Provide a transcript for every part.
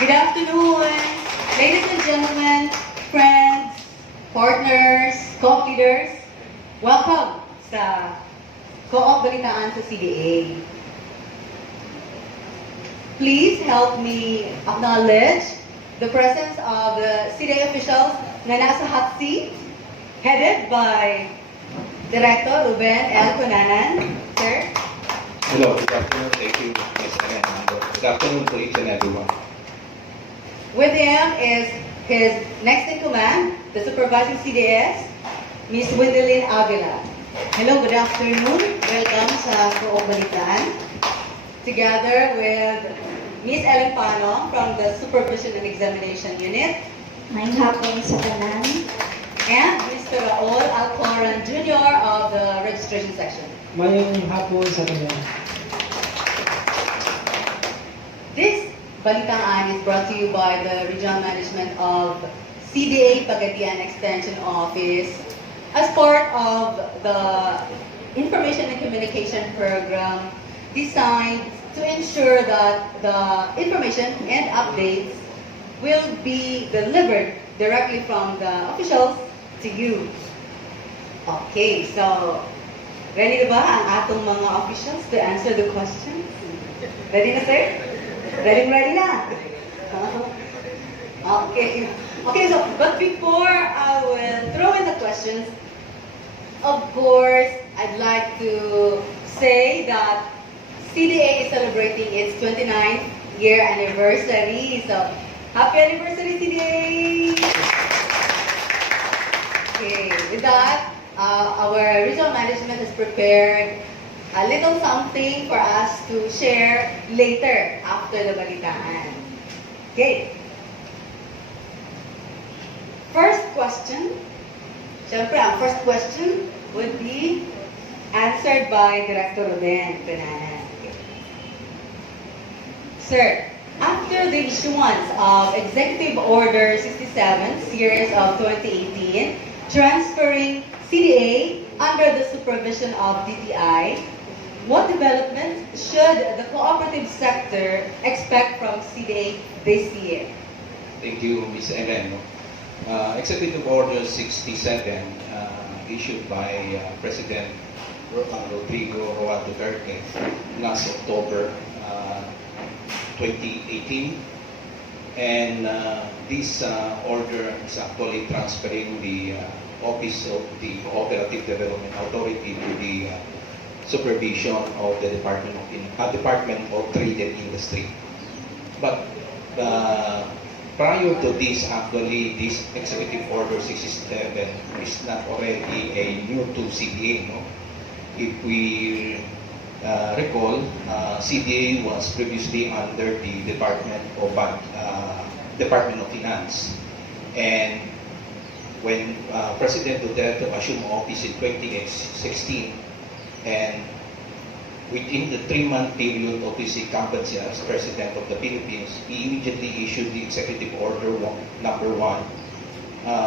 Good afternoon, ladies and gentlemen, friends, partners, co-leaders. Welcome sa CoopBalitaan sa CDA. Please help me acknowledge the presence of the CDA officials na nasa hot seat, headed by Director Ruben L. Cunanan. Sir? Hello, good afternoon. Thank you, Ms. Alejandro. Good afternoon to each and everyone. With him is his next in command, the supervising CDS, Ms. Wendelin Avila. Hello, good afternoon. Welcome sa CoopBalitaan. Together with Ms. Ellen Pano from the Supervision and Examination Unit. Ngayong hapon sa kanan. And Mr. Raul Alcoran Jr. of the Registration Section. Mayong hapon sa kanya. This Balitaan is brought to you by the Regional Management of CDA Pagadian Extension Office as part of the Information and Communication Program designed to ensure that the information and updates will be delivered directly from the officials to you. Okay, so ready na ba ang atong mga officials to answer the questions? Ready na, sir? Ready na? Okay. Okay, so, but before I will throw in the questions, of course, I'd like to say that CDA is celebrating its 29th year anniversary. So, happy anniversary, CDA! Okay, with that, our regional management has prepared a little something for us to share later after the balitaan. Okay. First question. Siyempre, ang first question would be answered by Director Ruben Cunanan. Sir, after the issuance of Executive Order 67, Series of 2018, transferring CDA under the supervision of DTI, what development should the cooperative sector expect from CDA this year? Thank you, Ms. Ellen. Executive Order 67, issued by President Rodrigo Roa Duterte last October 2018. And this order is actually transferring the Office of the Cooperative Development Authority to the supervision of the Department of Trade and Industry. But prior to this, actually, this Executive Order 67 is not already a new to CDA. No? If we recall, CDA was previously under the Department of Finance. And when President Duterte assumed office in 2016, and within the 3-month period of his incumbency as President of the Philippines, he immediately issued the Executive Order number 1,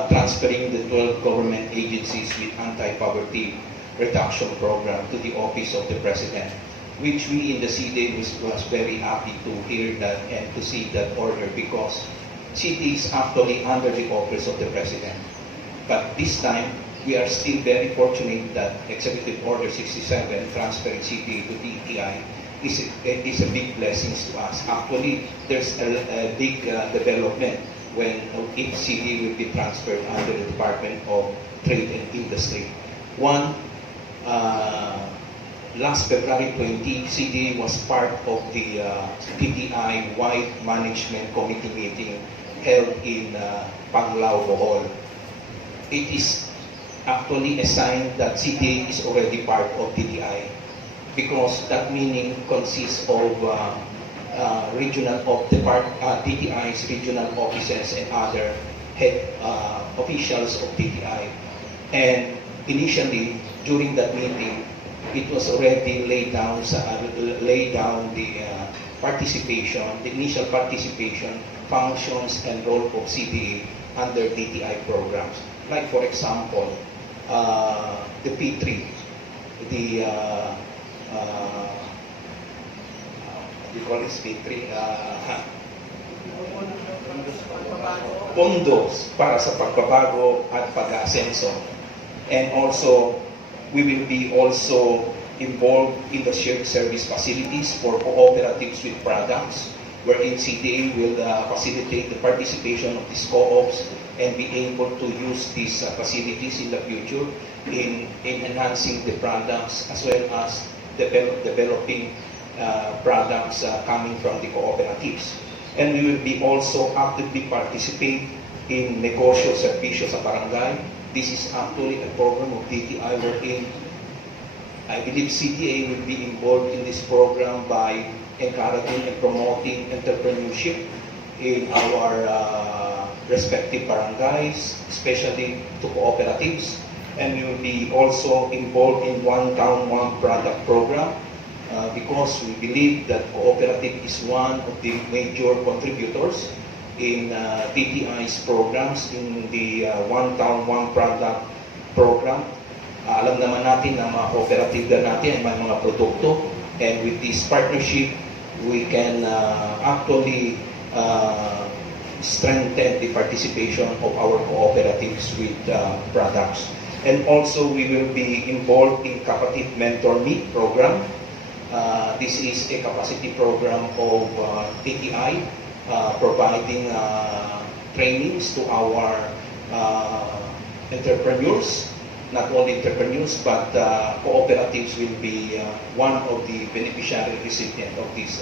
transferring the 12 government agencies with anti-poverty reduction program to the Office of the President, which we in the CDA was very happy to hear that and to see that order, because CDA is actually under the Office of the President. But this time, we are still very fortunate that Executive Order 67 transferring CDA to DTI is a big blessing to us. Actually, there's a big development when if CDA will be transferred under the Department of Trade and Industry. One, last February 20, CDA was part of the DTI-wide management committee meeting held in Panglao, Bohol. It is actually a sign that CDA is already part of DTI, because that meaning consists of DTI's regional offices and other head officials of DTI. And initially, during that meeting, it was already laid down the participation, the initial participation, functions, and role of CDA under DTI programs. Like, for example, the P3, the we call it P3, pondos para sa pagbabago at pag-asenso. And also, we will be also involved in the shared service facilities for cooperatives with products, wherein CDA will facilitate the participation of these co-ops and be able to use these facilities in the future in enhancing the products as well as developing products coming from the cooperatives. And we will be also actively participate in negosyo servisyo sa barangay. This is actually a program of DTI wherein I believe CDA will be involved in this program by encouraging and promoting entrepreneurship in our respective barangays, especially to cooperatives. And we will be also involved in One Town, One Product program because we believe that cooperative is one of the major contributors in DTI's programs in the One Town, One Product program. Alam naman natin na mga cooperative na natin ay may mga produkto, and with this partnership, we can actually strengthen the participation of our cooperatives with products. And also, we will be involved in Kapatid Mentor Me program. This is a capacity program of DTI providing trainings to our entrepreneurs. Not only entrepreneurs, but cooperatives will be one of the beneficiary recipients of this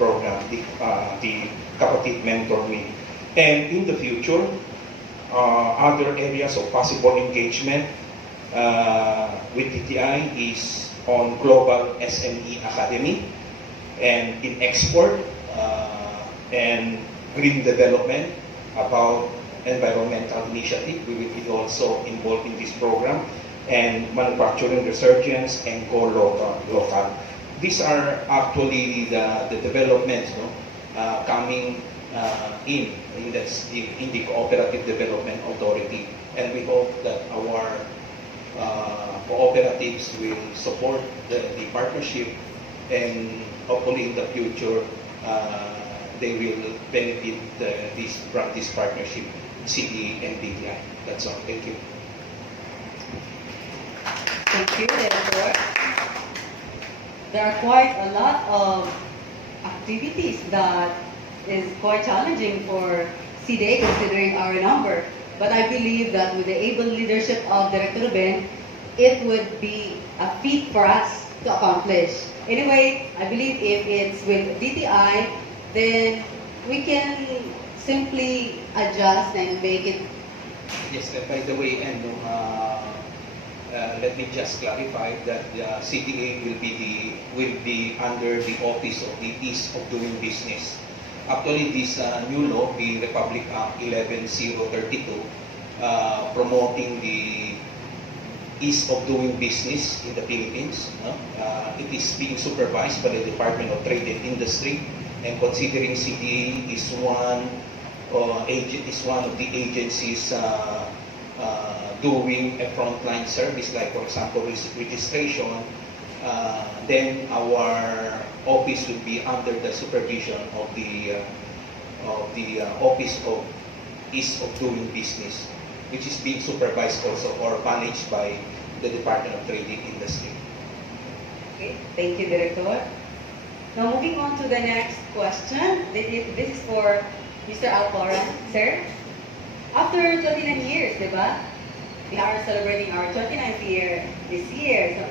program, the Kapatid Mentor Me. And in the future, other areas of possible engagement with DTI is on Global SME Academy and in export and green development about environmental initiative. We will be also involved in this program, and manufacturing resurgence and go local. These are actually the developments coming in the Cooperative Development Authority, and we hope that our cooperatives will support the partnership, and hopefully in the future they will benefit from this partnership, CDA and DTI. That's all. Thank you. Thank you, Director. There are quite a lot of activities that is quite challenging for CDA considering our number. But I believe that with the able leadership of Director Ruben, it would be a feat for us to accomplish. Anyway, I believe if it's with DTI, then we can simply adjust and make it. Yes, by the way, and let me just clarify that the CDA will be under the Office of the Ease of Doing Business. Actually, this new law, the Republic Act 11032, promoting the ease of doing business in the Philippines. It is being supervised by the Department of Trade and Industry, and considering CDA is one of the agencies doing a frontline service, like for example registration, then our office will be under the supervision of the Office of Ease of Doing Business, which is being supervised also or managed by the Department of Trade and Industry. Okay, thank you, Director. Now moving on to the next question. This is for Mr. Alcoran. Sir, after 29 years, di ba? We are celebrating our 29th year this year. So,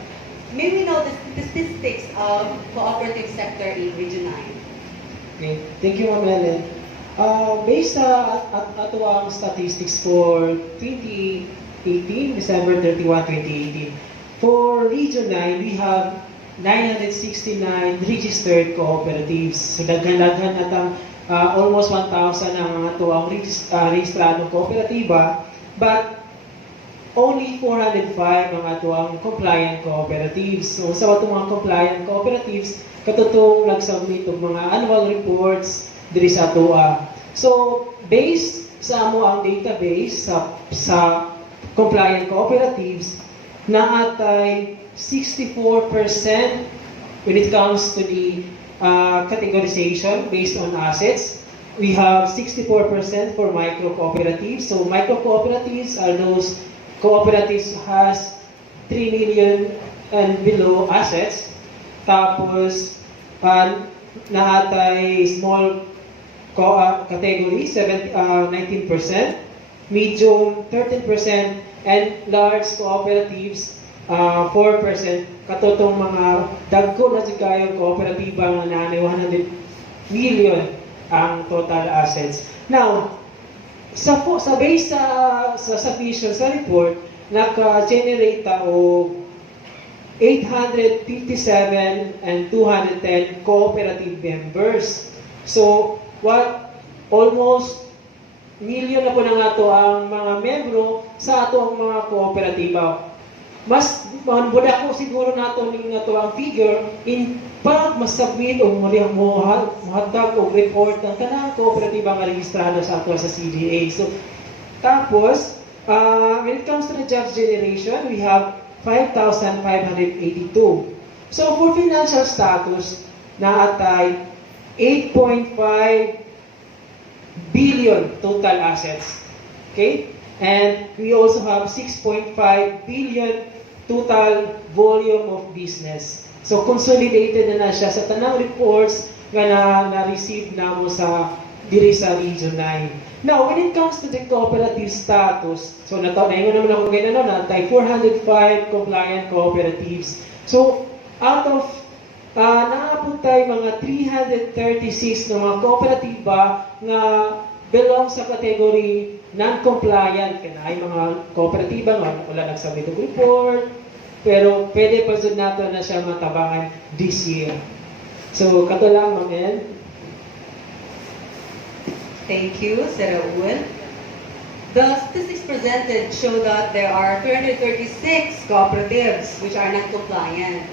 may we know the statistics of cooperative sector in Region 9? Okay. Thank you, Ma'am Ellen. Based sa ato ang statistics for 2018, December 31, 2018, for Region 9, we have 969 registered cooperatives. So, daghan-daghan natang almost 1,000 ang ato ang rehistradong kooperatiba, but only 405 ang ato ang compliant cooperatives. So, sa ato mga compliant cooperatives, katutong nag-submit og mga annual reports diri sa atoa. So, based sa amo ang database sa compliant cooperatives, naatay 64% when it comes to the categorization based on assets, we have 64% for micro cooperatives. So micro cooperatives are those cooperatives has 3 million and below assets. Tapos, naatay small category, 19%, medium 13%, and large cooperatives 4%. Katotong mga dagko na sigayong kooperatiba nga naanay 100 million ang total assets. Now, sa base sa vision sa report, naka-generate o 857 and 210 cooperative members. So, almost million na po na nga to ang mga membro sa ato ang mga kooperatiba. Mas buda ko siguro nato ning ato ang figure in pag masubmit o muhatag o report ang kanang kooperatiba nga rehistrado sa ato sa CDA. So, tapos, when it comes to the jobs generation, we have 5,582. So, for financial status, naatay 8.5 billion total assets. Okay? And we also have 6.5 billion total volume of business. So, consolidated na siya sa tanang reports nga na-receive na mo sa diri sa Region 9. Now, when it comes to the cooperative status, so naingon naman ako ganyan natay 405 compliant cooperatives. So, out of naapod tayo mga 336 na mga kooperatiba na belong sa category non-compliant. Kaya ay mga kooperatiba nga wala nagsubmit ng report, pero pwede pa nato na siya matabangan this year. So, kato lang, Ma'am El. Thank you, Sir Raul. The statistics presented show that there are 336 cooperatives which are non-compliant.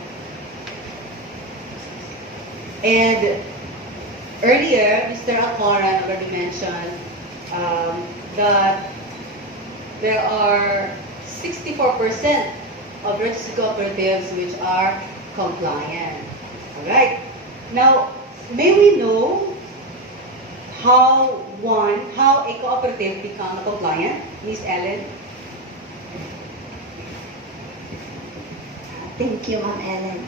And earlier, Mr. Alcoran already mentioned that there are 64% of registered cooperatives which are compliant. All right. Now, may we know how a cooperative become compliant? Ms. Ellen? Thank you, Ma'am Ellen.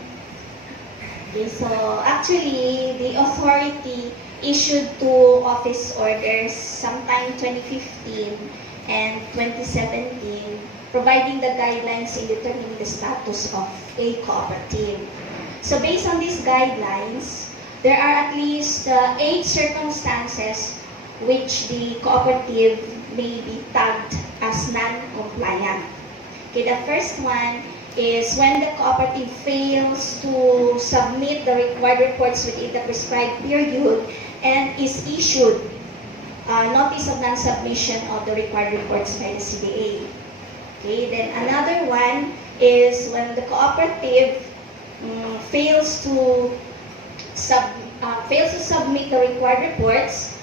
Okay, so actually, the authority issued two office orders sometime 2015 and 2017, providing the guidelines in determining the status of a cooperative. So based on these guidelines, there are at least 8 circumstances which the cooperative may be tagged as non-compliant. Okay, the first one is when the cooperative fails to submit the required reports within the prescribed period and is issued notice of non-submission of the required reports by the CDA. Okay, then another one is when the cooperative fails to submit the required reports,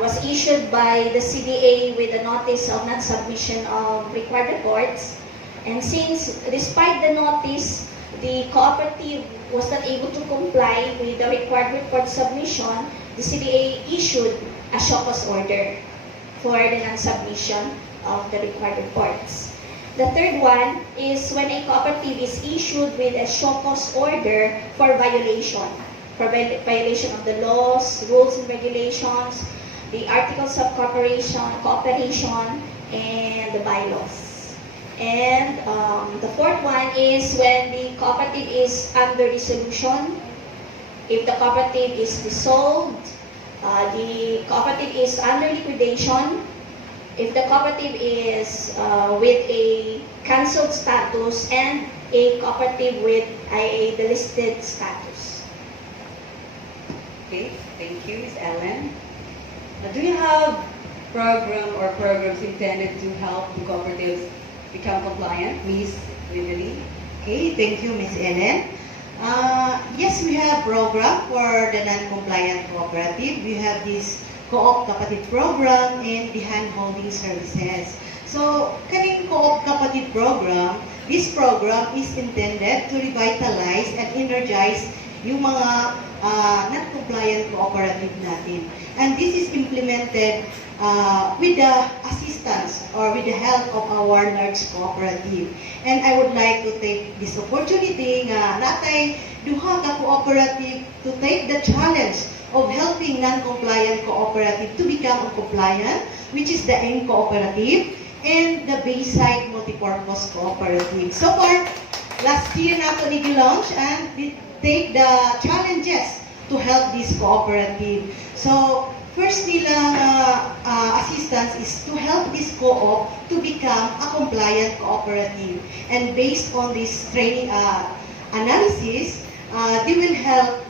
was issued by the CDA with a notice of non-submission of required reports. And since, despite the notice, the cooperative was not able to comply with the required report submission, the CDA issued a show cause order for the non-submission of the required reports. The third one is when a cooperative is issued with a show cause order for violation of the laws, rules and regulations, the articles of cooperation, and the bylaws. And the fourth one is when the cooperative is under dissolution. If the cooperative is dissolved, the cooperative is under liquidation. If the cooperative is with a cancelled status, and a cooperative with a delisted status. Okay, thank you, Ms. Ellen. Do you have programs intended to help the cooperatives become compliant? Ms. Lidley? Okay, thank you, Ms. Ellen. Yes, we have program for the non-compliant cooperative. We have this co-op kapatid program and the hand-holding services. So, kaning co-op kapatid program, this program is intended to revitalize and energize yung mga non-compliant cooperative natin. And this is implemented with the assistance or with the help of our large cooperative. And I would like to take this opportunity nga natay duha ka cooperative to take the challenge of helping non-compliant cooperative to become compliant, which is the AIM cooperative and the Bayside Multipurpose Cooperative. So far, last year nato ni-launch and we take the challenges to help this cooperative. So, first nilang assistance is to help this co-op to become a compliant cooperative. And based on this training analysis, they will help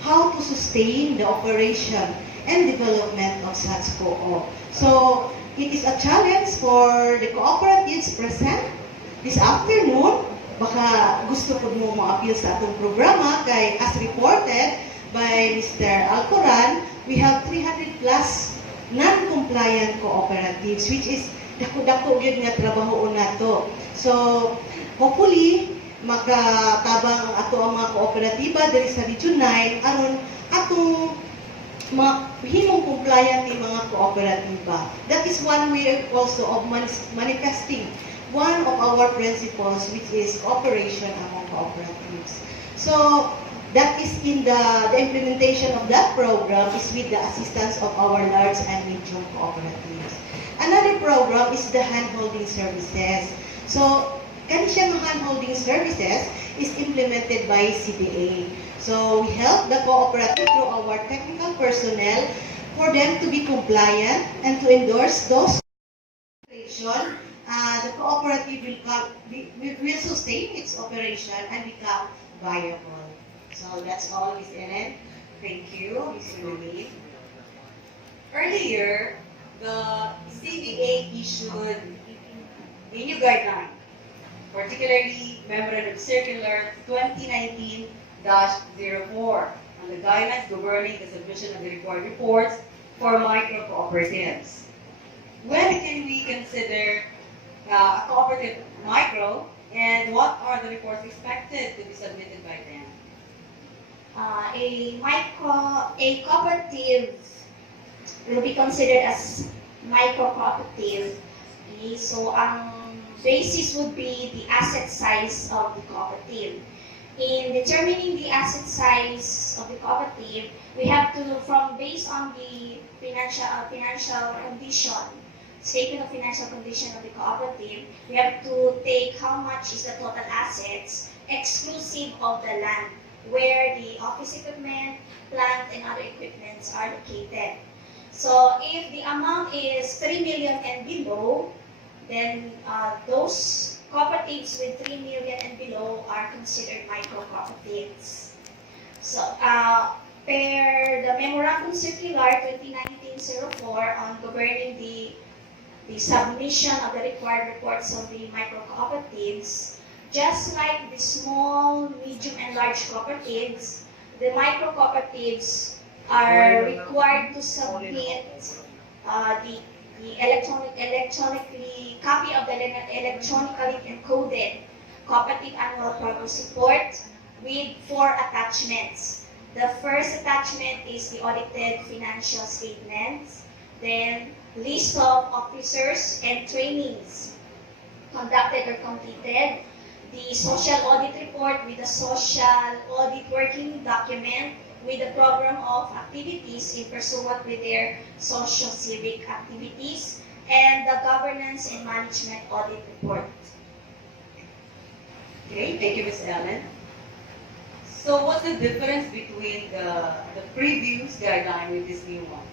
how to sustain the operation and development of such co-op. So, it is a challenge for the cooperatives present this afternoon. Baka gusto po mo ma-appeal sa atong programa kay as reported by Mr. Alcoran, we have 300 plus non-compliant cooperatives, which is dako-dako yun nga trabaho nato. So, hopefully, makatabang ang ato ang mga kooperatiba diri sa Region 9 aron atong himong compliant ng mga kooperatiba. That is one way also of manifesting one of our principles, which is cooperation among cooperatives. So, that is in the implementation of that program is with the assistance of our large and medium cooperatives. Another program is the hand-holding services. So, kaniyang hand-holding services is implemented by CDA. So, we help the cooperative through our technical personnel for them to be compliant and to endorse those operation. The cooperative will sustain its operation and become viable. So that's all, Ms. Ellen. Thank you, Ms. Ruby. Earlier, the CDA issued a new guideline, particularly Memorandum Circular 2019-04 on the guidelines governing the submission of the required reports for micro cooperatives. When can we consider a cooperative micro, and what are the reports expected to be submitted by them? A cooperative will be considered as micro cooperative. Okay, so ang basis would be the asset size of the cooperative. In determining the asset size of the cooperative, we have to, based on the financial condition, statement of financial condition of the cooperative, we have to take how much is the total assets exclusive of the land where the office equipment, plant, and other equipments are located. So if the amount is 3 million and below, then those cooperatives with 3 million and below are considered micro cooperatives. So per the Memorandum Circular 2019-04 on governing the submission of the required reports of the micro cooperatives, just like the small, medium, and large cooperatives, the micro cooperatives are required to submit the electronically copy of the electronically encoded cooperative annual progress report with 4 attachments. The first attachment is the audited financial statements, then list of officers and trainings conducted or completed, the social audit report with the social audit working document with the program of activities in pursuant with their socio-civic activities, and the governance and management audit report. Okay, thank you, Ms. Ellen. So what's the difference between the previous guideline with this new one?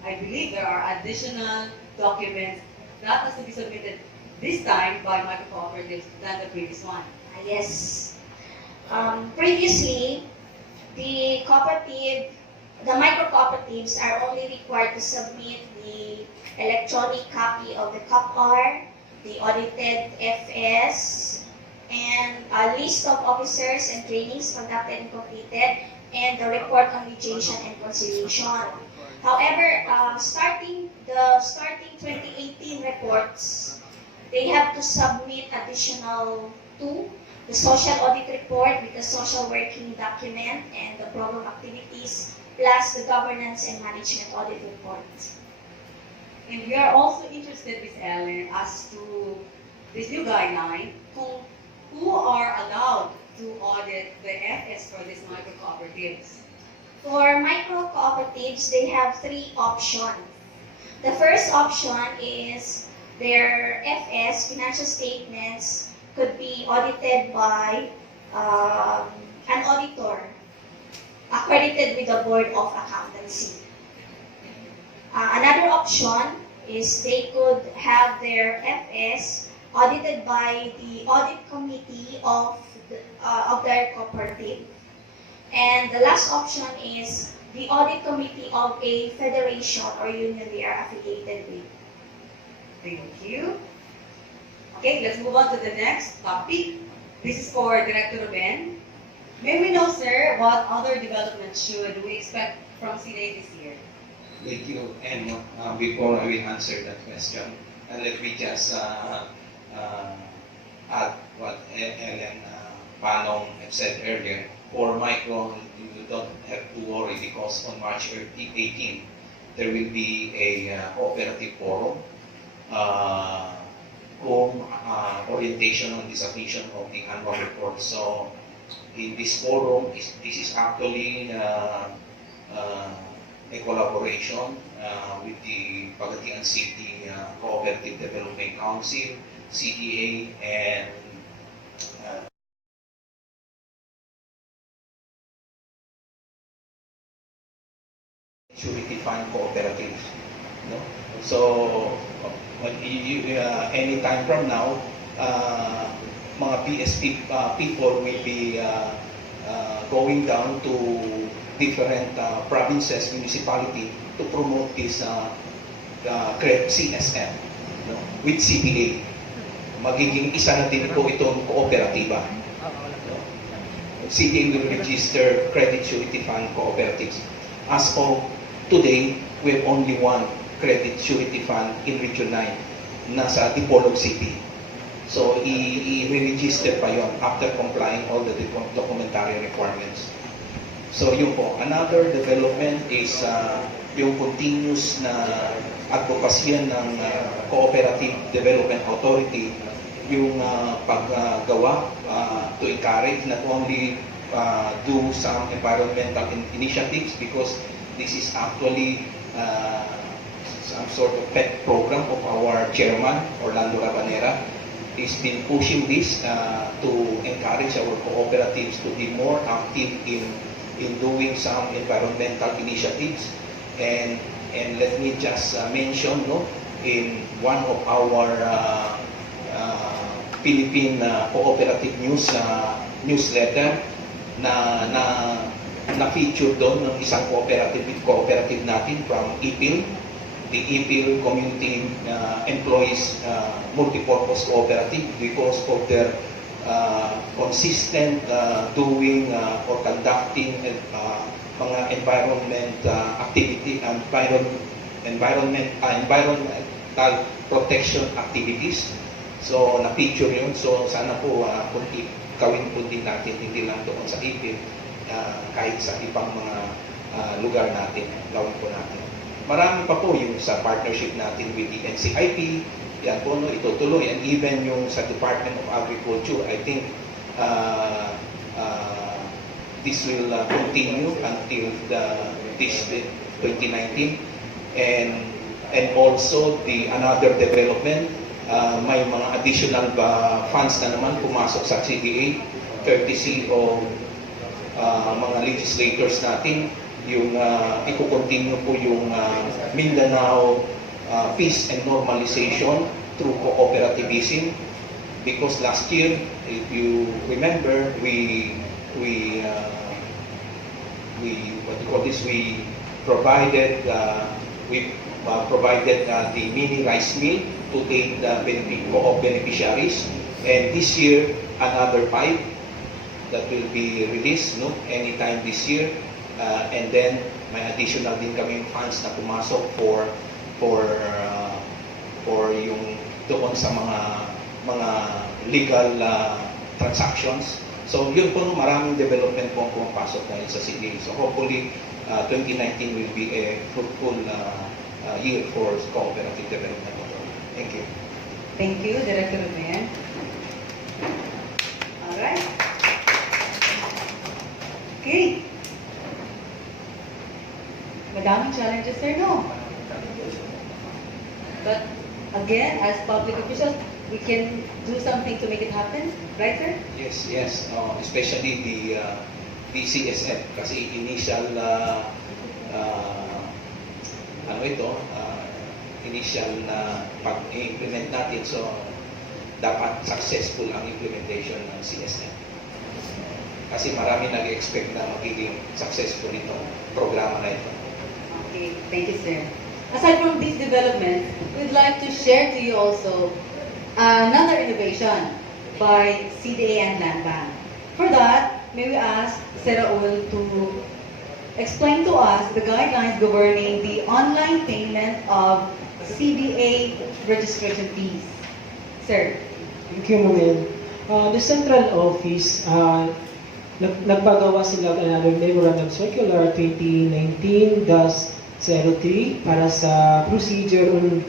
I believe there are additional documents that has to be submitted this time by micro cooperatives than the previous one. Yes. Previously, the micro cooperatives are only required to submit the electronic copy of the COPR, the audited FS, and a list of officers and trainings conducted and completed, and the report on mediation and conciliation. However, starting 2018 reports, they have to submit additional 2, the social audit report with the social working document and the program activities, plus the governance and management audit report. And we are also interested, Ms. Ellen, as to this new guideline, who are allowed to audit the FS for these micro cooperatives. For micro cooperatives, they have three options. The first option is their FS financial statements could be audited by an auditor accredited with the Board of Accountancy. Another option is they could have their FS audited by the audit committee of their cooperative. And the last option is the audit committee of a federation or union they are affiliated with. Thank you. Okay, let's move on to the next topic. This is for Director Ruben. May we know, sir, what other developments should we expect from CDA this year? Thank you. And before I will answer that question, let me just add what Ellen Panong had said earlier. For micro, you don't have to worry because on March 18, there will be a cooperative forum orientation on the submission of the annual report. So in this forum, this is actually a collaboration with the Pagadian City Cooperative Development Council, CDA, and Surety Fund Cooperatives. No? So, any time from now, mga PSP people will be going down to different provinces, municipality to promote this CSM, no? With CDA. Magiging isa na din po itong kooperatiba. No? CDA will register Credit Surety Fund Cooperatives. As of today, we have only one Credit Surety Fund in Region 9, nasa Dipolog City. So, i-register pa yon after complying all the documentary requirements. So, yun po. Another development is yung continuous na advocacy ng Cooperative Development Authority, yung paggawa to encourage not only do some environmental initiatives, because this is actually some sort of pet program of our chairman, Orlando Rabanera. He's been pushing this to encourage our cooperatives to be more active in doing some environmental initiatives. And let me just mention, no, in one of our Philippine cooperative newsletter na feature doon ng isang cooperative natin from IPIL, the IPIL Community Employees Multipurpose Cooperative, because of their consistent doing or conducting mga environment activity, environmental protection activities. So, na-feature yun. So, sana po gawin po din natin, hindi lang doon sa IPIL, kahit sa ibang mga lugar natin, gawin po natin. Marami pa po yung sa partnership natin with the NCIP, yan po, no, itutuloy. And even yung sa Department of Agriculture, I think this will continue until this 2019. And also, another development, may mga additional funds na naman pumasok sa CDA, courtesy of mga legislators natin, yung iko-continue po yung Mindanao peace and normalization through cooperativism, because last year, if you remember, we provided the mini rice mill to aid the co-op beneficiaries, and this year another 5 that will be released, no, anytime this year. And then may additional din kaming funds na pumasok for yung doon sa mga legal transactions. So yun po, maraming development po ang pumapasok ngayon sa CDA. So hopefully, 2019 will be a fruitful year for cooperative development. Thank you. Thank you, Director Ruben. Alright. Okay. Madaming challenges, sir, no? But again, as public officials, we can do something to make it happen, right, sir? Yes, yes. Especially the CSF kasi initial initial na pag-implement natin, so dapat successful ang implementation ng CSF. Kasi marami nag-expect na magiging successful itong programa na ito. Okay, thank you, sir. Aside from these developments, we'd like to share to you also another innovation by CDA and Land Bank. For that, may we ask Sir Raul to explain to us the guidelines governing the online payment of CDA registration fees. Sir. Thank you, Ma'am. The central office, nagpagawa sila ng another memorandum circular 2019-03 para sa procedure on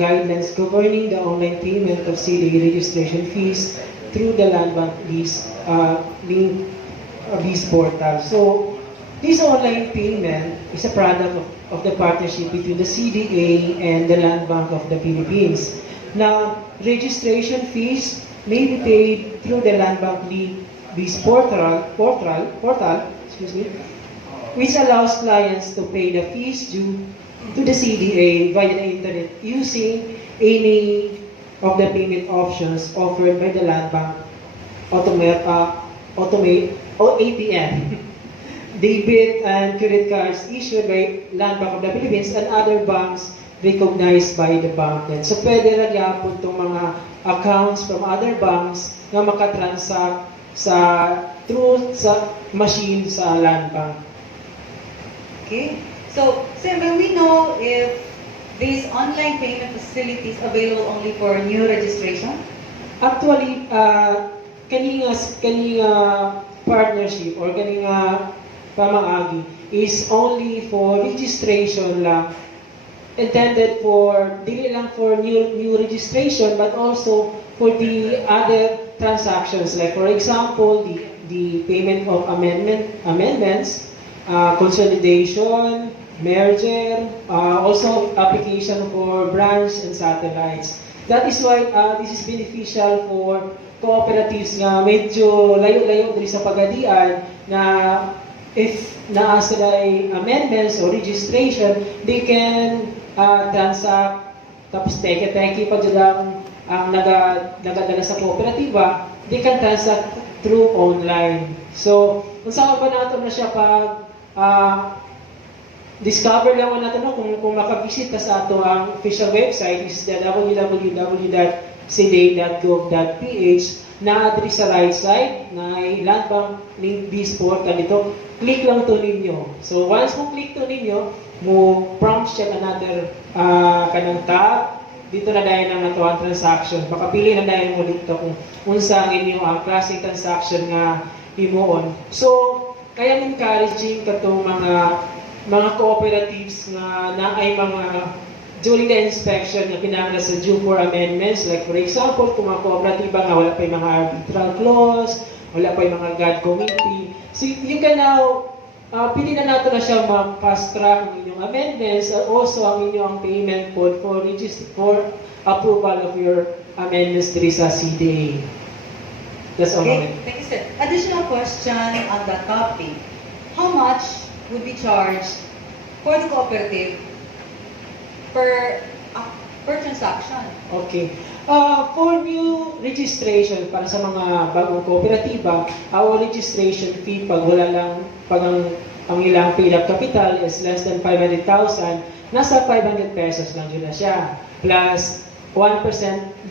guidelines governing the online payment of CDA registration fees through the Land Bank lease portal. So, this online payment is a product of the partnership between the CDA and the Land Bank of the Philippines. Now, registration fees may be paid through the Land Bank lease portal, which allows clients to pay the fees due to the CDA via the internet using any of the payment options offered by the Land Bank ATM. Debit and credit cards issued by Land Bank of the Philippines and other banks recognized by the bank. And so pwede lang yapon itong mga accounts from other banks na makatransact through sa machine sa Land Bank. Okay. So, sir, may we know if these online payment facilities available only for new registration? Actually, kaninga partnership or kaninga pamangagi is only for registration lang, intended for dili lang for new registration but also for the other transactions, like for example the payment of amendments, consolidation, merger, also application for branch and satellites. That is why this is beneficial for cooperatives nga medyo layo-layo diri sa pagadian na if naa sila amendments or registration, they can transact, tapos teke-teke pag ang nagadala sa kooperatiba, they can transact through online. So, kung saan ba nato na siya pag discover lang mo nato no, kung makavisit ka sa ato ang official website, is the www.cda9-KoopBalitaan.ph, na diri sa right side na Land Bank link this portal dito, click lang to ninyo. So once mo click to ninyo, mo prompt siya another kanang tab, dito na dahil ng natuang transaction. Baka pili na dahil mo dito kung unsa inyo ang classic transaction nga himuon. So kaya encouraging katong mga cooperatives na ay mga during the inspection na pinangla sa due for amendments, like for example, kung mga kooperatiba nga wala pa yung mga arbitral clause, wala pa yung mga GAD committee, so you can now, pili na natin na siya mag-fast track ang inyong amendments, also ang inyong payment code for approval of your amendments diri sa CDA. That's all. Okay, thank you, sir. Additional question on that topic. How much would be charged for the cooperative per transaction? Okay. For new registration, para sa mga bagong kooperatiba, our registration fee pag wala lang, pag ang ilang paid-up capital is less than 500,000, nasa 500 pesos lang yun na siya. Plus 1%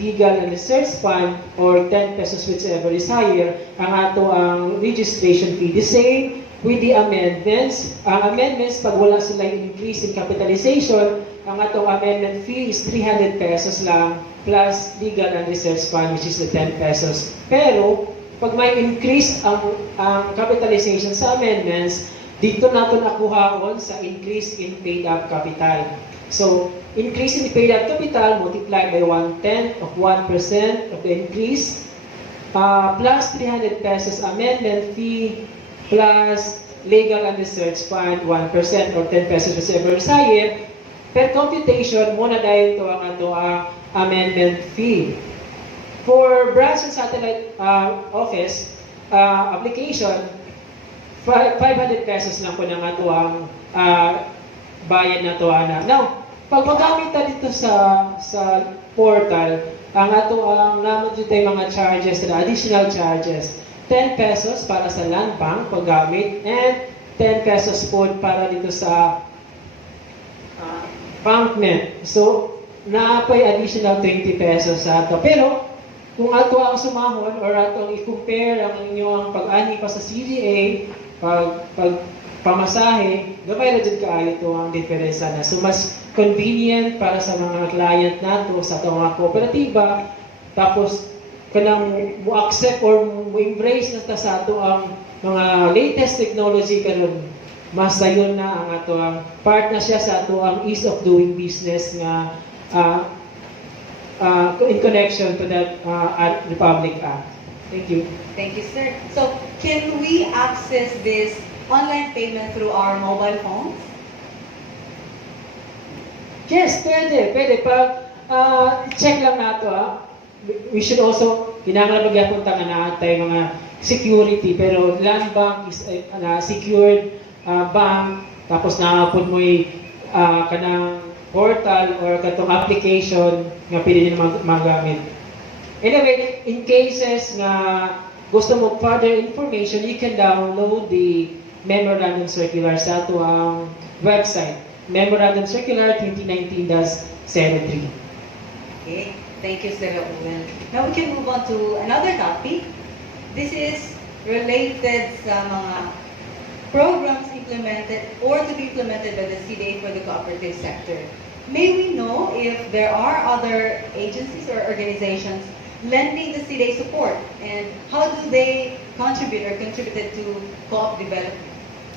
legal and research fund or 10 pesos whichever is higher, ang ato ang registration fee. The same with the amendments. Ang amendments, pag wala sila increase in capitalization, ang atong amendment fee is 300 pesos lang plus legal and research fund, which is the 10 pesos. Pero, pag may increase ang capitalization sa amendments, dito nato nakuhaon sa increase in paid up capital. So, increase in paid up capital multiplied by 1/10 of 1% of the increase, plus 300 pesos amendment fee, plus legal and research fund 1% or 10 pesos whichever higher. Per computation, muna dahil ito ang ato ang amendment fee. For branch and satellite office application, 500 pesos lang po ng ato ang bayad na to ana. Now, pag magamit na dito sa portal, ang ato ang naman dito yung mga charges na additional charges. 10 pesos para sa land bank paggamit and 10 pesos po para dito sa banknet. So, naapay additional 20 pesos sa ato. Pero, kung ato ang sumahon or ato ang i-compare ang inyong pag-ani pa sa CDA, pag pamasahe, gamay na dyan kaayo ito ang diferensya na. So, mas convenient para sa mga client nato sa itong mga kooperatiba. Tapos, kanang mo-accept or mo-embrace na sa ato ang mga latest technology karon, mas sayon na ang ato ang part na siya sa ato ang ease of doing business nga in connection to that Republic Act. Thank you. Thank you, sir. So, can we access this online payment through our mobile phones? Yes, pwede. Pag check lang nato we should also, kinanglan magyapon ta nga naatay mga security, pero land bank is secured bank, tapos naapod mo kanang portal or katong application nga pwede nyo magamit. Anyway, in cases na gusto mo further information, you can download the Memorandum Circular sa ato ang website, Memorandum Circular 2019-03. Okay, thank you, Sir Owen. Now we can move on to another topic. This is related sa mga programs implemented or to be implemented by the CDA for the cooperative sector. May we know if there are other agencies or organizations lending the CDA support, and how do they contribute or contributed to co-op development?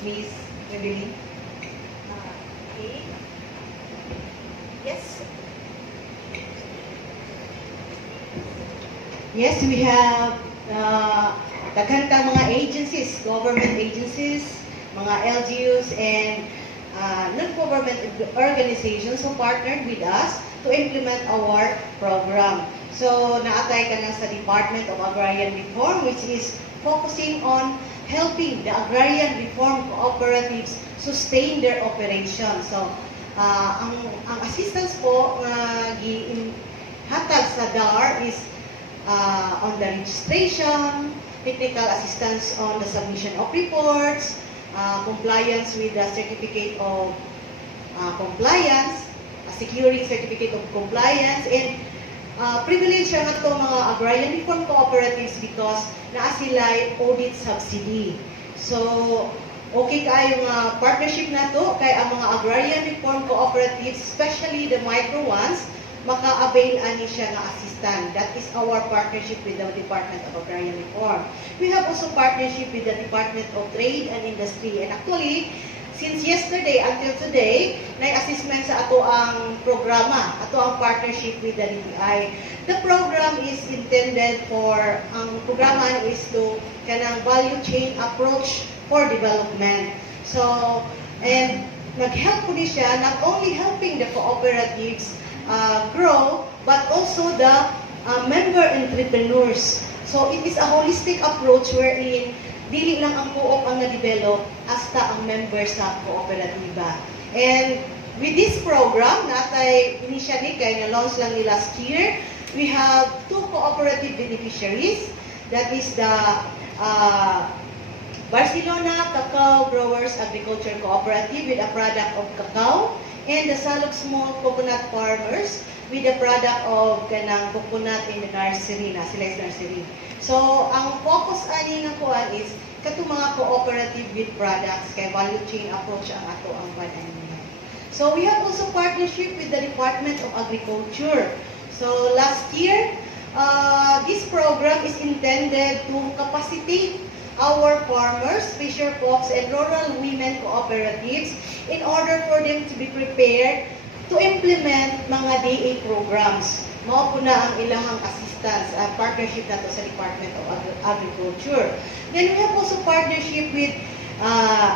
Please, Madeline. Okay. Yes. Yes, we have daghan ka mga agencies, government agencies, mga LGUs, and non-government organizations who partnered with us to implement our program. So, naatay ka na sa Department of Agrarian Reform, which is focusing on helping the agrarian reform cooperatives sustain their operation. So, ang assistance po na hatag sa DAR is on the registration, technical assistance on the submission of reports, compliance with the certificate of compliance, securing certificate of compliance, and privilege siya nga ito mga agrarian reform cooperatives because naa sila audit subsidy. So, okay kayo nga partnership na to kay ang mga agrarian reform cooperatives, especially the micro ones, maka-avail ani siya nga assistant. That is our partnership with the Department of Agrarian Reform. We have also partnership with the Department of Trade and Industry. And actually, since yesterday until today, na-assessment sa ato ang programa, ato ang partnership with the DTI. The program is intended for, ang programa is to kanang value chain approach for development. So, and nag-help po siya not only helping the cooperatives grow, but also the member entrepreneurs. So, it is a holistic approach wherein dili lang ang co-op ang na-develop, hasta ang member sa kooperatiba. And with this program, natay initially kay na-launch lang ni last year, we have 2 cooperative beneficiaries. That is the Barcelona Cacao Growers Agriculture Cooperative with a product of cacao, and the Salog Small Coconut Farmers with the product of kanang coconut in the nursery, na sila is nursery. So, ang focus ani nga kuan is kato mga cooperative with products kay value chain approach ang ato ang pananiya. So, we have also partnership with the Department of Agriculture. So, last year, this program is intended to capacitate our farmers, fisher folks, and rural women cooperatives in order for them to be prepared to implement mga DA programs. Mao po na ang ilahang assistance, partnership na to sa Department of Agriculture. Then we have also partnership with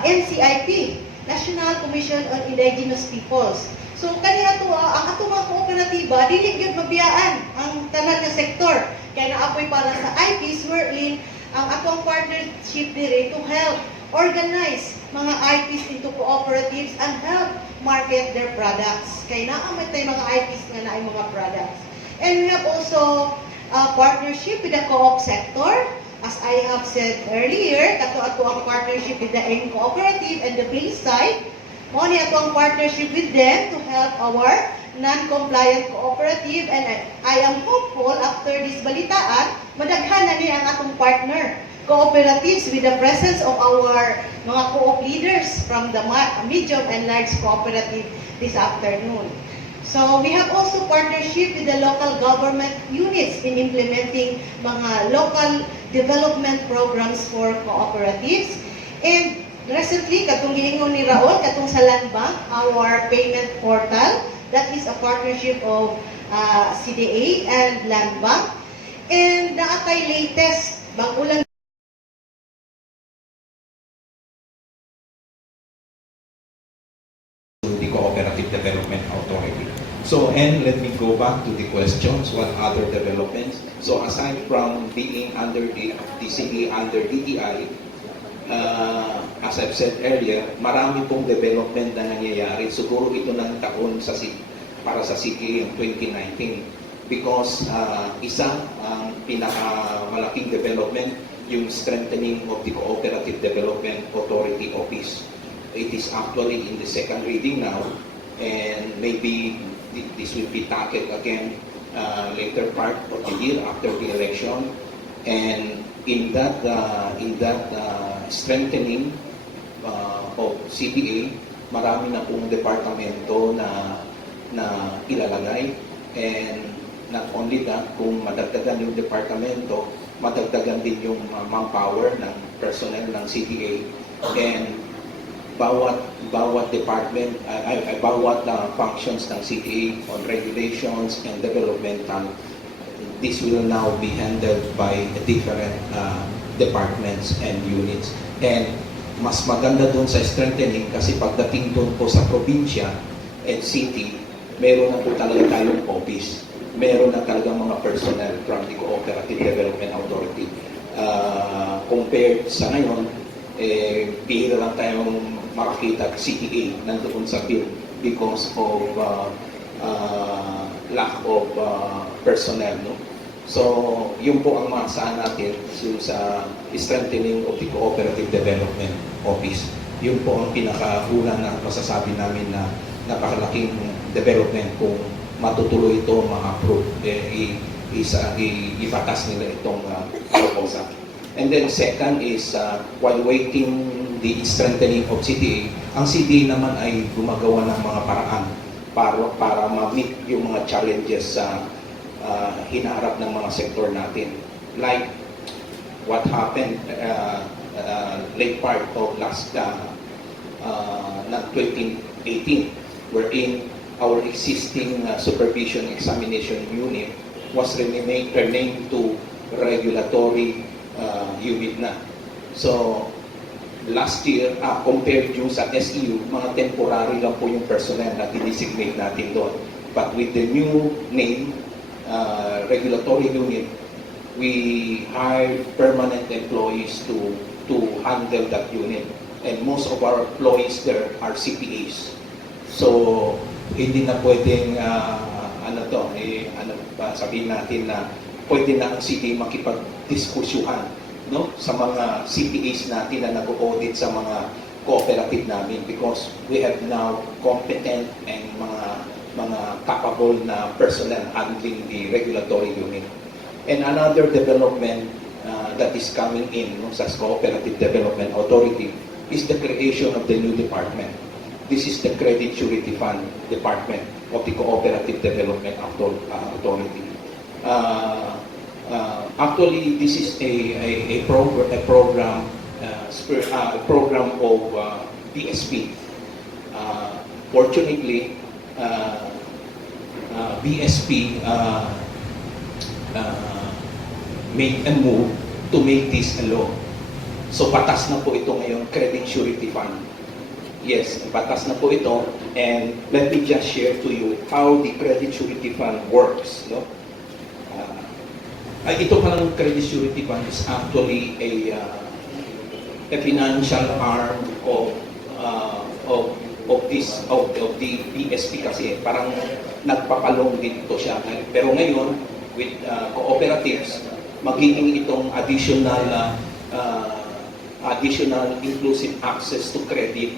NCIP, National Commission on Indigenous Peoples. So kaniya to ang ato mga kooperatiba dili gyud mabiyaan ang tanan nga sektor. Kaya naapoy para sa IPs wherein ang atong partnership dire to help organize mga IPs into cooperatives and help market their products. Kaya naamay tayo mga IPs nga naay mga products. And we have also a partnership with the co-op sector. As I have said earlier, kato ang partnership with the AIM Cooperative and the Bayside. Mao ni ato ang partnership with them to help our non-compliant cooperative, and I am hopeful after this balitaan, madaghan na ni ang atong partner cooperatives with the presence of our mga co-op leaders from the medium and large cooperative this afternoon. So we have also partnership with the local government units in implementing mga local development programs for cooperatives. And recently, katong giingon ni Raul, katong sa Land Bank, our payment portal, that is a partnership of CDA and Land Bank. And naatay latest, bagulang the Cooperative Development Authority. So, and let me go back to the questions, what other developments? So, aside from being under the CDA under DTI, as I've said earlier, marami pong development na nangyayari. Siguro ito ng taon para sa CDA yung 2019. Because isa ang pinakamalaking development, yung strengthening of the Cooperative Development Authority Office. It is actually in the second reading now, and maybe this will be tackled again later part of the year after the election. And in that strengthening of CDA, marami na pong departamento na ilalagay, and not only that, kung madagdagan yung departamento, madagdagan din yung manpower ng personnel ng CDA, and bawat department, bawat functions ng CDA on regulations and developmental, this will now be handled by different departments and units. And mas maganda doon sa strengthening kasi pagdating doon po sa probinsya and city, meron na po talaga tayong office. Meron na talaga mga personnel from the Cooperative Development Authority. Compared sa ngayon, bihira lang tayong makakita CTA nandoon sa field because of lack of personnel. No? So, yun po ang maasahan natin sa strengthening of the Cooperative Development Office. Yun po ang pinakahula na masasabi namin na napakalaking development kung matutuloy ito, ma-approve, ipatas nila itong proposal. And then second is, while waiting the strengthening of CDA, ang CDA naman ay gumagawa ng mga paraan para ma-meet yung mga challenges sa hinaharap ng mga sektor natin. Like what happened late part of last 2018, wherein our existing supervision examination unit was renamed to regulatory unit na. So, last year, compared yung sa SEU, mga temporary lang po yung personnel na dinesignate natin doon. But with the new name, regulatory unit, we hired permanent employees to handle that unit. And most of our employees there are CPAs. So, hindi na pwedeng, sabihin natin na pwede na ang CDA makipag-diskusyuhan, no, sa mga CPAs natin na nag-audit sa mga cooperative namin, because we have now competent and mga capable na personnel handling the regulatory unit. And another development that is coming in, no, sa Cooperative Development Authority is the creation of the new department. This is the Credit Surety Fund Department of the Cooperative Development Authority. Actually, this is a program of BSP. Fortunately, BSP made a move to make this a law. So patas na po ito ngayon, Credit Surety Fund. Yes, patas na po ito, and let me just share to you how the Credit Surety Fund works. No? Ito palang Credit Surety Fund is actually a financial arm of the BSP kasi parang nagpapalong dito siya. Pero ngayon, with cooperatives, magiging itong additional inclusive access to credit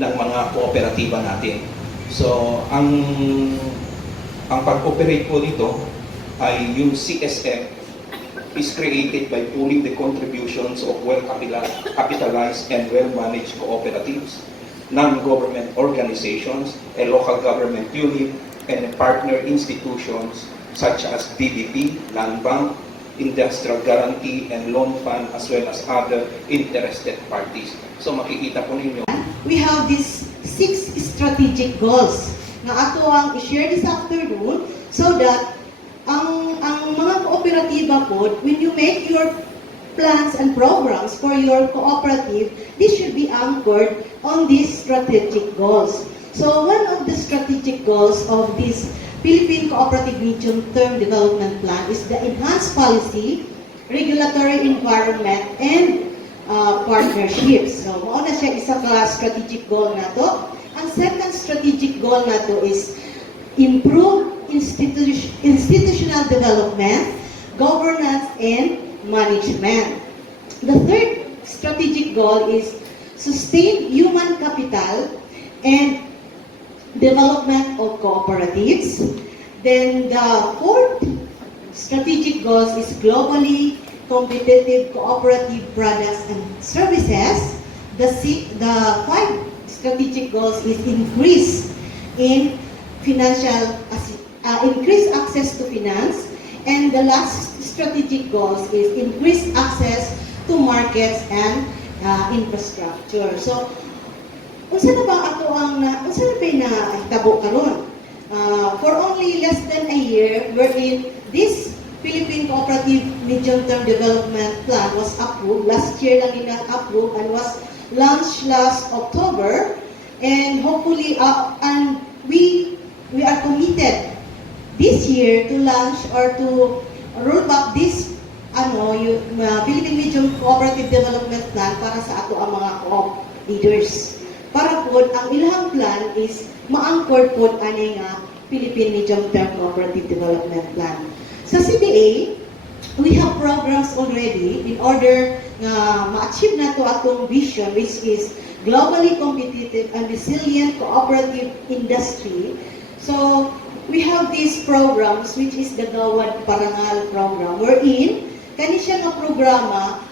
ng mga kooperatiba natin. So, ang pag-operate po dito ay yung CSF is created by pooling the contributions of well-capitalized and well-managed cooperatives, non-government organizations, a local government unit, and partner institutions such as DBP, Land Bank, Industrial Guarantee and Loan Fund, as well as other interested parties. So makikita po ninyo. We have these 6 strategic goals na ato ang i-share this afternoon so that ang mga kooperatiba po, when you make your plans and programs for your cooperative, this should be anchored on these strategic goals. So one of the strategic goals of this Philippine Cooperative Medium-Term Development Plan is the enhanced policy, regulatory environment, and partnerships. So, mauna siya isa ka strategic goal na to. Ang second strategic goal na to is improve institutional development, governance, and management. The third strategic goal is sustain human capital and development of cooperatives. Then the fourth strategic goals is globally competitive cooperative products and services. The five strategic goals is increase access to finance, and the last strategic goals is increase access to markets and infrastructure. So, unsa na ba ato ang unsa na ba na hitabo karon? For only less than a year, wherein this Philippine Cooperative Medium-Term Development Plan was approved. Last year lang ina-approve and was launched last October. And hopefully, and we are committed this year to launch or to roll back this Philippine Medium Cooperative Development Plan para sa ato ang mga co-op leaders. Para po, ang ilang plan is ma-anchor po ani nga Philippine Medium-Term Cooperative Development Plan. Sa CDA, we have programs already in order na ma-achieve na to atong vision, which is globally competitive and resilient cooperative industry. So, we have these programs, which is the Gawad Parangal program, wherein kani siya nga programa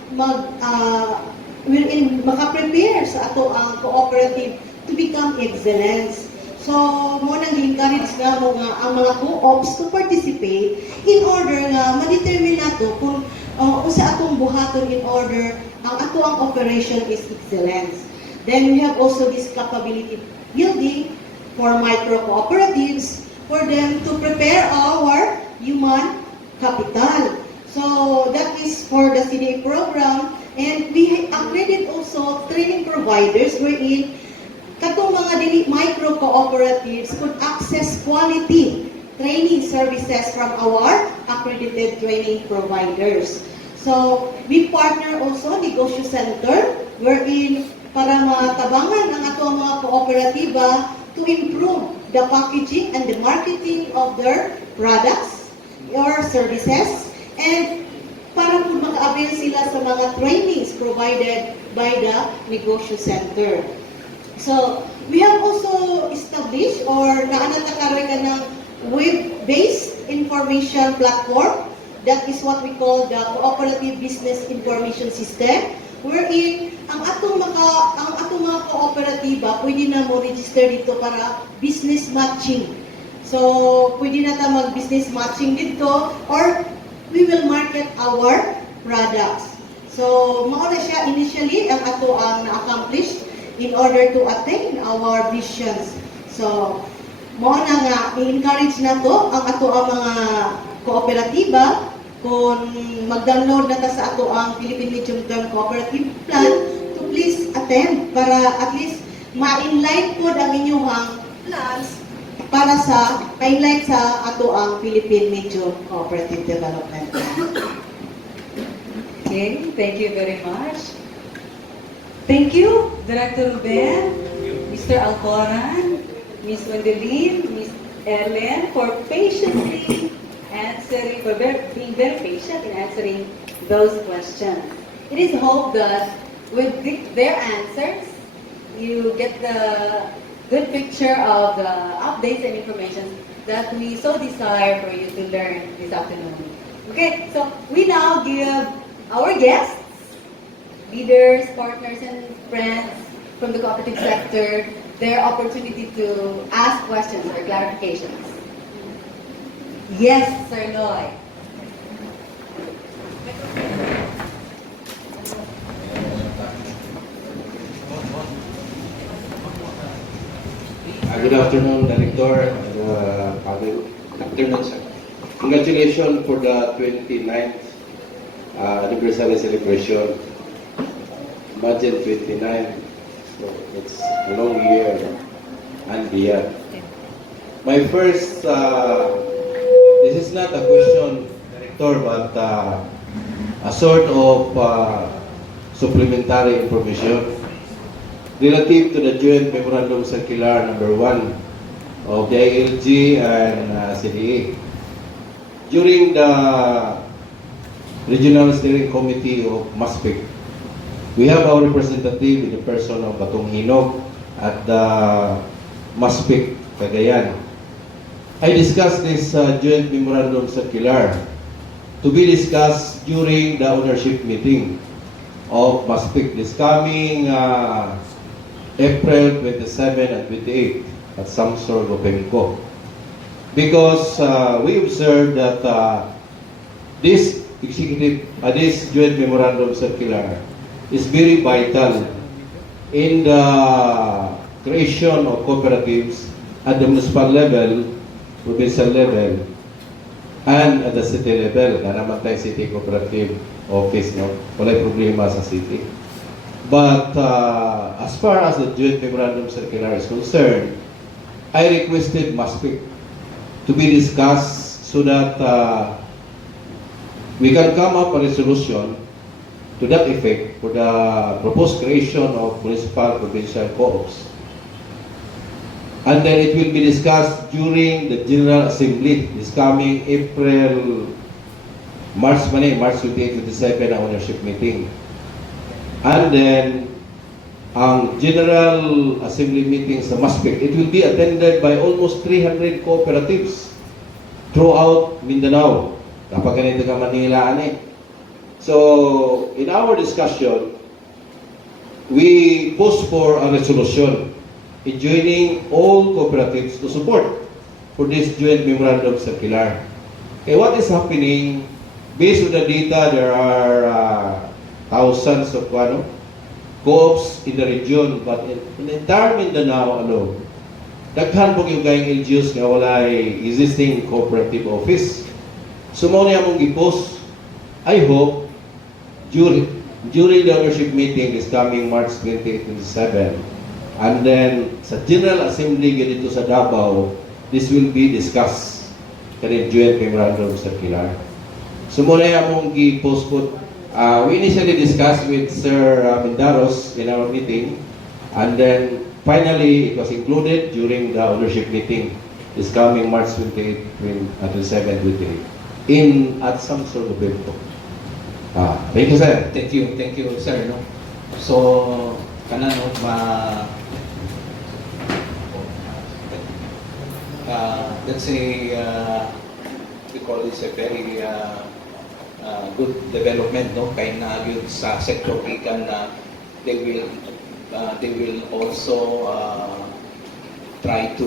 wherein makaprepare sa ato ang cooperative to become excellence. So, mo nang encourage nga mo nga ang mga co-ops to participate in order nga ma-determine nato kung unsa atong buhaton in order ang ato ang operation is excellence. Then we have also this capability building for micro cooperatives for them to prepare our human capital. So that is for the CDA program, and we upgraded also training providers wherein katong mga dili micro cooperatives could access quality training services from our accredited training providers. So we partner also negosyo center wherein para matabangan ang ato mga kooperatiba to improve the packaging and the marketing of their products or services, and para po maka-avail sila sa mga trainings provided by the negosyo center. So, we have also established or naanatakaroy ka ng web-based information platform. That is what we call the Cooperative Business Information System, wherein ang atong mga kooperatiba pwede na mo register dito para business matching So, pwede na ta mag-business matching dito or we will market our products. So, mao na siya initially ang ato ang na-accomplish in order to attain our visions. So, mao na nga i-encourage na to ang ato ang mga kooperatiba kung mag-download na ta sa ato ang Philippine Medium Term Cooperative Plan to please attend para at least ma-enlight po ang inyong plans para sa pa-enlight sa ato ang Philippine Medium Cooperative Development Plan. Okay, thank you very much. Thank you, Director Ruben, Mr. Alcoran, Ms. Wendelin, Ms. Ellen, for patiently answering, being very patient in answering those questions. It is hoped that with their answers, you get the good picture of the updates and information that we so desire for you to learn this afternoon. Okay, so we now give our guests, leaders, partners, and friends from the cooperative sector their opportunity to ask questions or clarifications. Yes, Sir Loy. Good afternoon, Director. Good afternoon, sir. Congratulations for the 29th anniversary celebration. Imagine 29, so it's a long year and beyond. My first, this is not a question, Director, but a sort of supplementary information relative to the Joint Memorandum Circular number 1 of the ILG and CDA. During the Regional Steering Committee of MASPIC, we have our representative in the person of Batong Hinog at the MASPIC Cagayan. I discussed this Joint Memorandum Circular to be discussed during the ownership meeting of MASPIC this coming April 27 and 28 at Samsor Lopemco. Because we observed that this Joint Memorandum Circular is very vital in the creation of cooperatives at the municipal level, provincial level, and at the city level. Na naman tayo city cooperative office, no? Walay problema sa city. But as far as the Joint Memorandum Circular is concerned, I requested MASPIC to be discussed so that we can come up a resolution to that effect for the proposed creation of municipal provincial co-ops. And then it will be discussed during the General Assembly this coming March 28-27 ang ownership meeting. And then, ang General Assembly meeting sa MASPIC, it will be attended by almost 300 cooperatives throughout Mindanao. Kapag ganito ka Manila, So, in our discussion, we push for a resolution in joining all cooperatives to support for this Joint Memorandum Circular. Okay, what is happening? Based on the data, there are thousands of co-ops in the region, but in the entire Mindanao alone, daghan po yung kayong LGUs nga walay existing cooperative office. So, mo niya mong i-post, I hope, during the ownership meeting this coming March 28-27, and then sa General Assembly ganito sa Davao, this will be discussed kanin Joint Memorandum Circular. So, mo niya mong i-post po. We initially discussed with Sir Mindaros in our meeting, and then finally it was included during the ownership meeting this coming March 28, 27, 28 at some sort of event. Thank you, sir. Thank you, sir. No? So, let's say, we call this a very good development, no? Kaya na yun sa sector ikan na they will also try to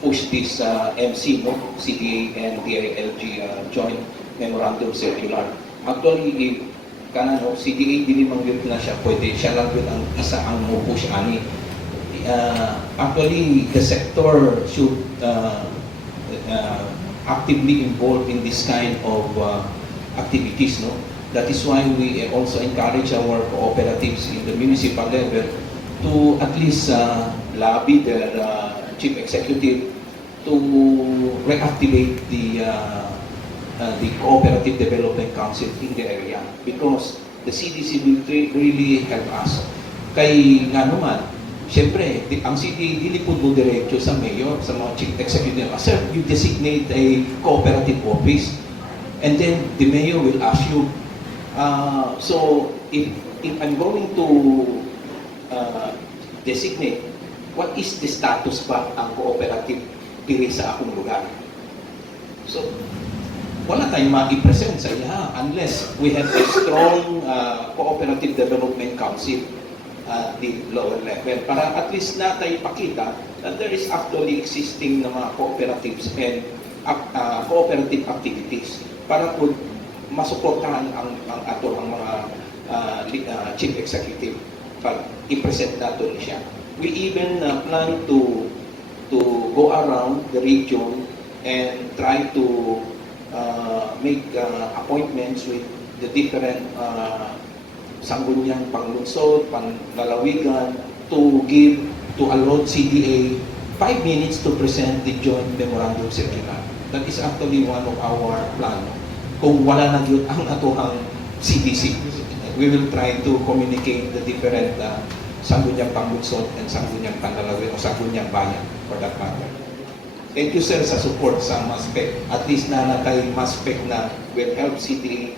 push this MC, no? CDA and DILG joint memorandum circular. Actually, if kana no, CDA dili man gyud na siya pwede, siya lang yun ang isa ang mo-push ani. Actually, the sector should actively involved in this kind of activities, no? That is why we also encourage our cooperatives in the municipal level to at least lobby their chief executive to reactivate the cooperative development council in the area, because the CDC will really help us. Kay nga naman, siyempre, ang CDA dili po mo diretso sa mayor, sa mga chief executive. Sir, you designate a cooperative office, and then the mayor will ask you. So, if I'm going to designate, what is the status ba ang cooperative diri sa akong lugar? So, wala tayong ma-present sa iya unless we have a strong cooperative development council the lower level, para at least natin ipakita that there is actually existing na mga cooperatives and cooperative activities para po masuportahan ang ato ang mga chief executive pag i-present nato siya. We even plan to go around the region and try to make appointments with the different sangguniang panglungsod, panlalawigan, to allow CDA 5 minutes to present the joint memorandum circular. That is actually one of our plan. Kung wala na yun ang atuhang CDC, we will try to communicate the different sangguniang panglungsod and sangguniang panlalawigan o sangguniang bayan for that matter. Thank you, sir, sa support sa MASPEC. At least na kay MASPEC na will help CDA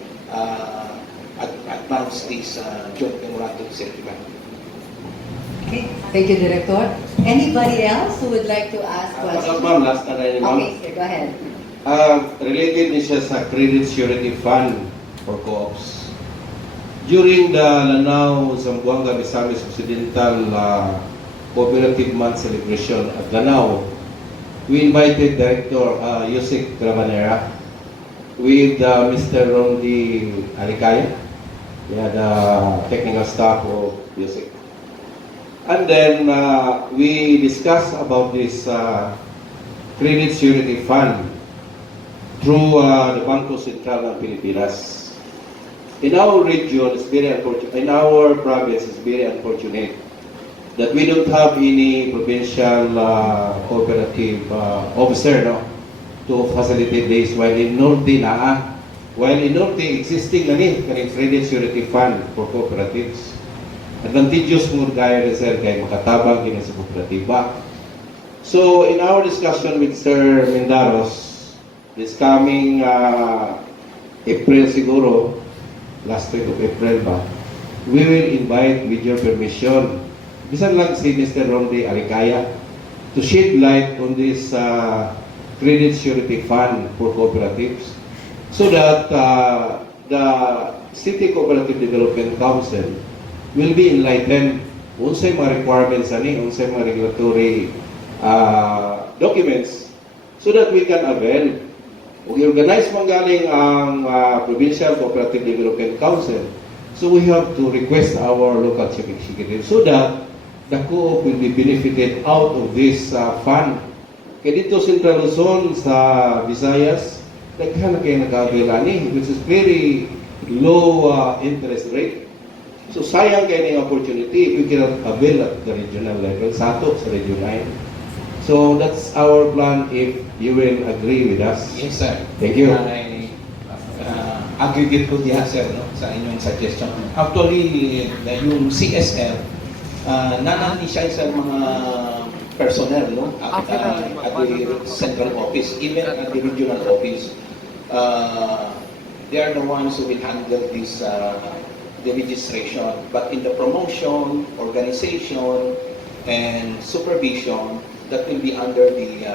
advance this joint memorandum circular. Okay, thank you, Director. Anybody else who would like to ask questions? Ma'am, last na rin, ma'am. Okay, sir, go ahead. Related din siya sa Credit Surety Fund for Co-ops. During the Lanao, Zamboanga, Misamis Occidental Cooperative Month celebration at Lanao, we invited Director Yusik Travanera with Mr. Rondi Alicaya, the technical staff of Yusik. And then we discussed about this Credit Surety Fund through the Bangko Sentral ng Pilipinas. In our region, it's very unfortunate, in our province, it's very unfortunate that we don't have any provincial cooperative officer, no, to facilitate this, while in Norte existing na rin kaning Credit Surety Fund for cooperatives. Advantageous mo gaya rin, sir, kaya makatabang din sa kooperatiba. So, in our discussion with Sir Mendaros, this coming April siguro, last week of April ba, we will invite, with your permission, bisan lang si Mr. Rondi Alicaya to shed light on this Credit Surety Fund for cooperatives, so that the City Cooperative Development Council will be enlightened unsay mga requirements ani, unsay mga regulatory documents, so that we can avail. I-organize man galing ang Provincial Cooperative Development Council, so we have to request our local chief executive so that the co-op will be benefited out of this fund. Kaya dito Central Luzon sa Visayas, naghan kayo nag-avail ani, which is very low interest rate. So sayang kayo ng opportunity if we cannot avail at the regional level, sa ato sa Region 9. So that's our plan if you will agree with us. Yes, sir. Thank you. I agree ko diha, sir, no, sa inyong suggestion. Actually, yung CSR, nanani siya sa mga personnel, no, at the central office, even at the regional office. They are the ones who will handle this, the registration. But in the promotion, organization, and supervision, that will be under the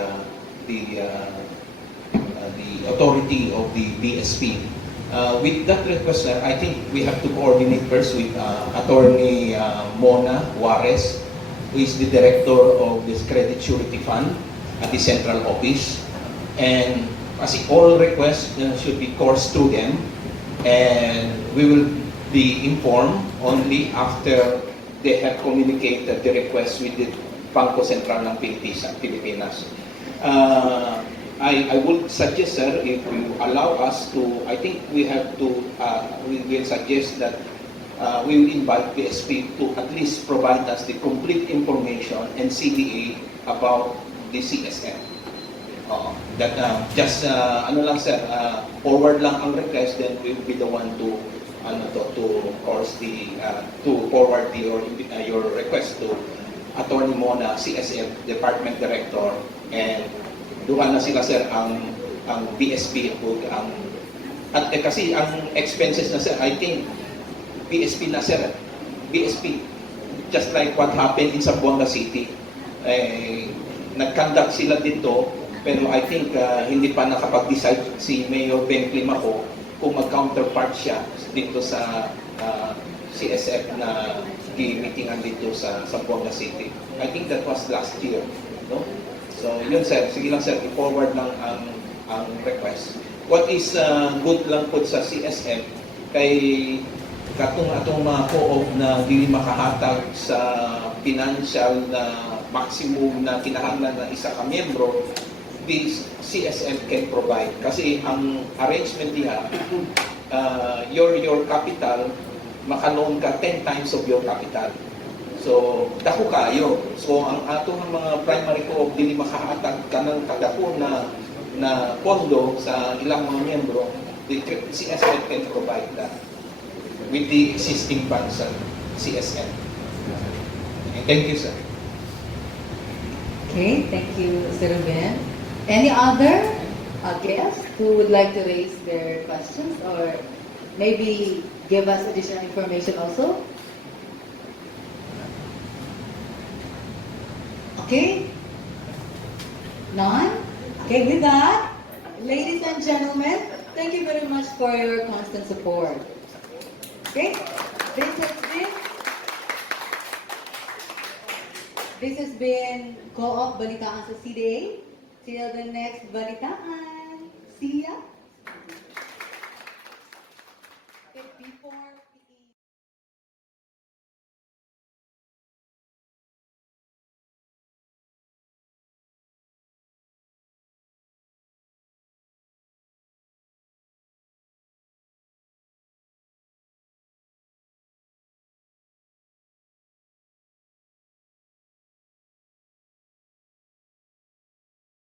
authority of the DSP. With that request, sir, I think we have to coordinate first with Attorney Mona Juarez, who is the director of this Credit Surety Fund, at the central office. And kasi all requests should be coursed through them, and we will be informed only after they have communicated the request with the Bangko Sentral ng Pilipinas. I would suggest, sir, if you allow us to, I think we have to, we will suggest that we will invite BSP to at least provide us the complete information and CDA about the CSM. That just ano lang, sir, forward lang ang request, then we will be the one to course the to forward your request to Attorney Mona, CSM Department Director, and doon na sila, sir, ang BSP ang at kasi ang expenses na, sir, I think BSP na, sir, BSP, just like what happened in Zamboanga City, nag-conduct sila dito, pero I think hindi pa nakapag-decide si Mayor Ben Climaco kung mag-counterpart siya dito sa CSF na meetingan dito sa Zamboanga City. I think that was last year, no? So yun, sir, sige lang, sir, i-forward lang ang request. What is good lang po sa CSF kay katong atong mga co-op na dili makahatag sa financial na maximum na kinahanglan ng isa ka miyembro, this CSF can provide. Kasi ang arrangement niya, your capital, maka-loan ka 10 times of your capital. So, dako kayo. So, ang atong mga primary co-op dili makahatag ka ng kadako na pondo sa ilang mga miyembro, the CSF can provide that with the existing funds sa CSF. And thank you, sir. Okay, thank you, Sir Ruben. Any other guests who would like to raise their questions or maybe give us additional information also? Okay? None? Okay, with that, ladies and gentlemen, thank you very much for your constant support. Okay? This has been Co-op Balitaan sa CDA. Till the next Balitaan. See ya! Okay, before...